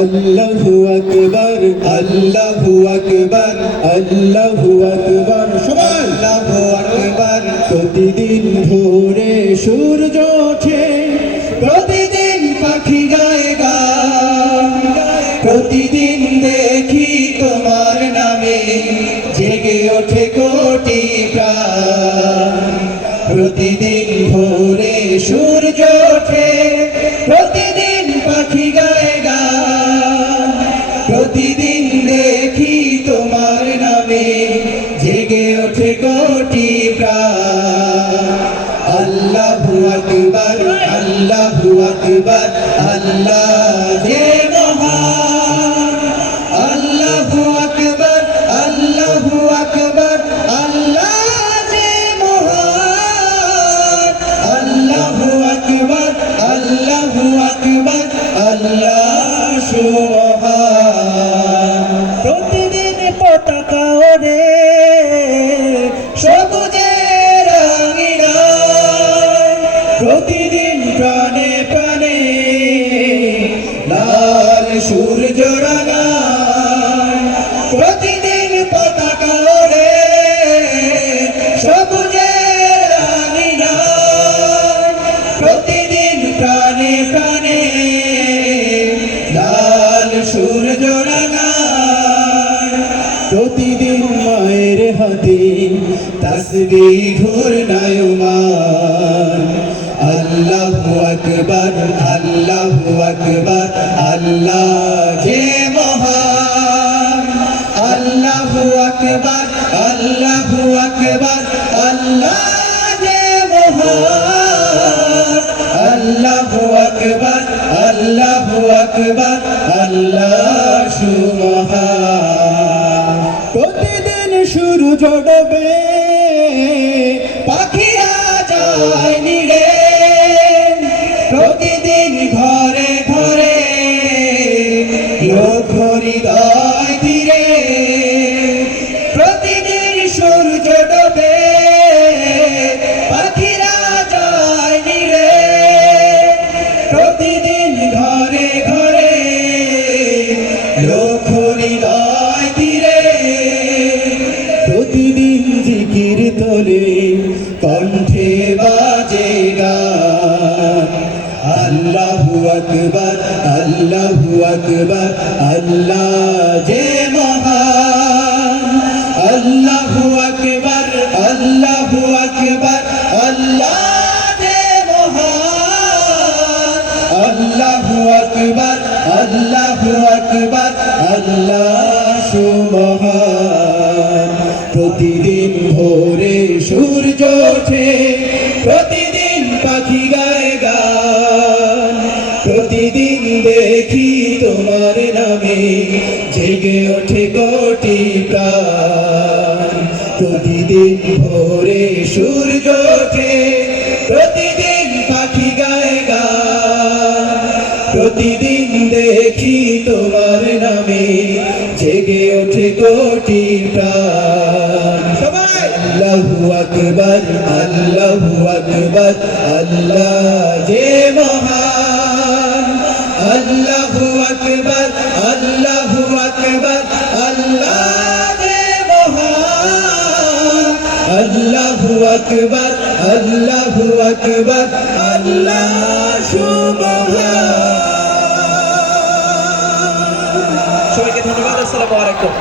আল্লাহু আকবার আল্লাহু আকবার আল্লাহু আকবার সবাই। আল্লাহু আকবার। প্রতিদিন ভোরে সূর্য ওঠে প্রতিদিন পাখি গায় গান প্রতিদিন দেখি তোমার নামে জেগে ওঠে কোটি প্রাণ। প্রতিদিন ভোরে সূর্য ওঠে প্রতিদিন দেখি তোমার নামে জেগে ওঠে কোটি আল্লাহু আল্লাহু আকবার আল্লাহ প্রতিদিন মায়ের হাতে তসবি ঘূর্ণায়মান আল্লাহু আকবার আল্লাহু আকবার, আল্লাহ যে মহান। আল্লাহু আকবার আল্লাহু আকবার, আল্লাহ যে মহান। আল্লাহু আকবার আল্লাহু আকবার জড়বে পাখিরা যায় নিরে। প্রতিদিন ঘরে আল্লাহু আকবার আল্লাহু আকবার, আল্লাহ যে মহান। আল্লাহু আকবার আল্লাহু আকবার, আল্লাহ যে মহান। আল্লাহু আকবার আল্লাহু আকবার, আল্লাহ সুমহান। প্রতিদিন ভোরে সূর্য ওঠে। প্রতিদিন দেখি তোমার নামে, জেগে ওঠে কোটি প্রাণ। প্রতিদিন ভোরে সূর্য ওঠে, প্রতিদিন পাখি গায় প্রতিদিন দেখি তোমার নামে, জেগে ওঠে কোটি প্রাণ। আল্লাহু আকবার আল্লাহু আকবার, আল্লাহ যে মহান আল্লাহু আকবার আল্লাহু আকবার, আল্লাহ রে মহান। আল্লাহু আকবার আল্লাহু আকবার, আল্লাহ সুমহান সবাইকে ধন্যবাদ, আসসালামু আলাইকুম।